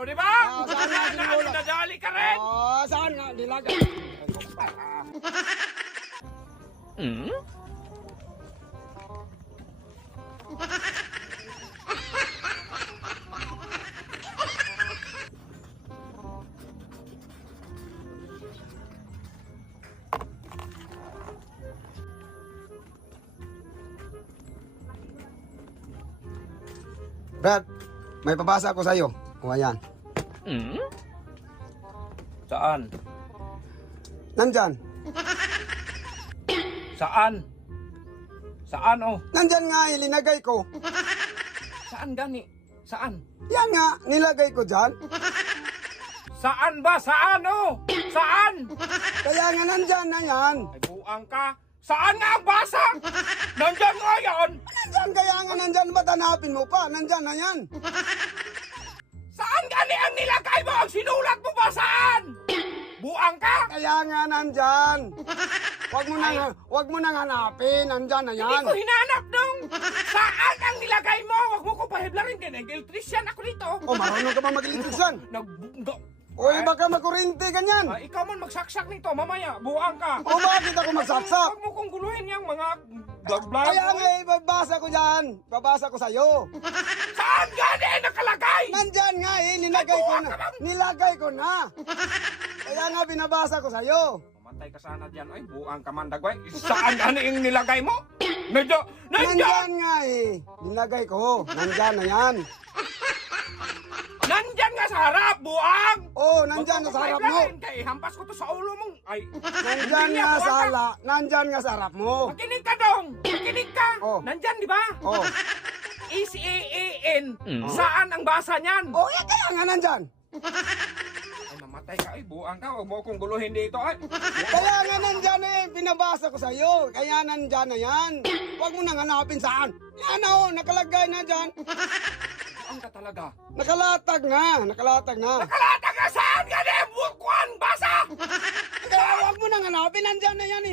O, di ba? Saan nga sinulat? Nadali ka rin. Saan nga nilagay? Brad, may pabasa ako sa'yo. O, ayan. Saan? Nandyan. Saan? Saan, oh? Nandyan nga, ilinagay ko. Saan gani? Saan? Yan nga, nilagay ko dyan. Saan ba? Saan, oh? Saan? Kaya nga nandyan na yan. Ay, buang ka. Saan nga ang basa? Nandyan nga yan. Nandyan, kaya nga nandyan. Ba't hanapin mo pa? Nandyan na yan. Saan gani ang nilagay mo? Ang sinulat mo ba saan? Buang ka? Kaya nga nandyan. Wag mo nang hanapin. Nandyan na Hindi yan. ko hinanap nung. Saan ang nilagay mo? Huwag mo ko pahiblarin ka. Nag-electrician ako dito. O, marunong ka ba mag-electrician? Oy, baka makurinti ka niyan. Ikaw man magsaksak nito. Mamaya, buang ka. O, bakit ako magsaksak? Huwag mo kong guluhin yung mga vlog-vlog. Kaya nga, babasa ko dyan. Babasa ko sa'yo. Saan gani nakalagay? Nandyan nga nilagay ko na. Nilagay ko na. Kaya nga, binabasa ko sa'yo. Mamatay ka sana dyan. Ay, buang ka man, dagway. Saan gani yung nilagay mo? Nandyan! Nandyan nga nilagay ko. Nandyan na yan. Nandyan nga sa harap, buang! Oo, nandyan na sa harap mo. Kay, hampas ko to sa ulo mong... Ay, Nandyan nga sa nandyan nga sa harap mo. makinig ka dong! Makinig ka! Oh. Nandyan, di ba? Oh. E-C-A-A-N. Saan ang basa niyan? Oh, kaya nga nandyan. Ay, mamatay ka. Ay, buang ka. Huwag mo kong guluhin dito. Ay, Kaya nga nandyan binabasa ko sa'yo. Kaya nandyan na yan. Huwag mo nang hanapin saan. Yan nakalagay na dyan. buang ka talaga. Nakalatag na. Nakalata ka saan ka na? Bukuan, basa! Kaya huwag mo nang hanapin. Nandyan na yan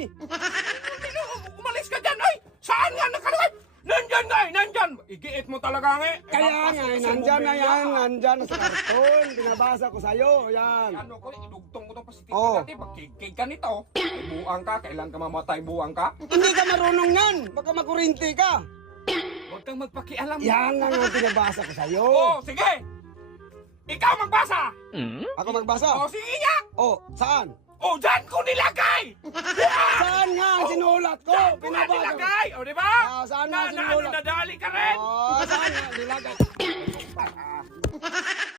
Umalis ka dyan. Ay, saan nga nakalagay? Nandyan nga nandyan. Igiit mo talaga nga Kaya nga, nandyan na yan. Nandyan na sa karton. Binabasa ko sa'yo. Yan. Ano ko, idugtong mo itong positive Oo. natin. Magkikig ka nito. Ay, buang ka. Kailan ka mamatay, buang ka? Hindi ka marunong yan. Baka makurinti ka. Huwag kang magpakialam. Yan nga nga binabasa ko sa'yo. Oh, sige. Ikaw magbasa. Ako magbasa. Oh, sige nga. Oh, saan? Oh, dyan ko nilagay. Saan nga ang sinulat ko? Dyan ko nga Binabasa ko. nilagay. O, di ba? Saan nga sinulat? Nadali ka rin. Oh, saan nga nilagay?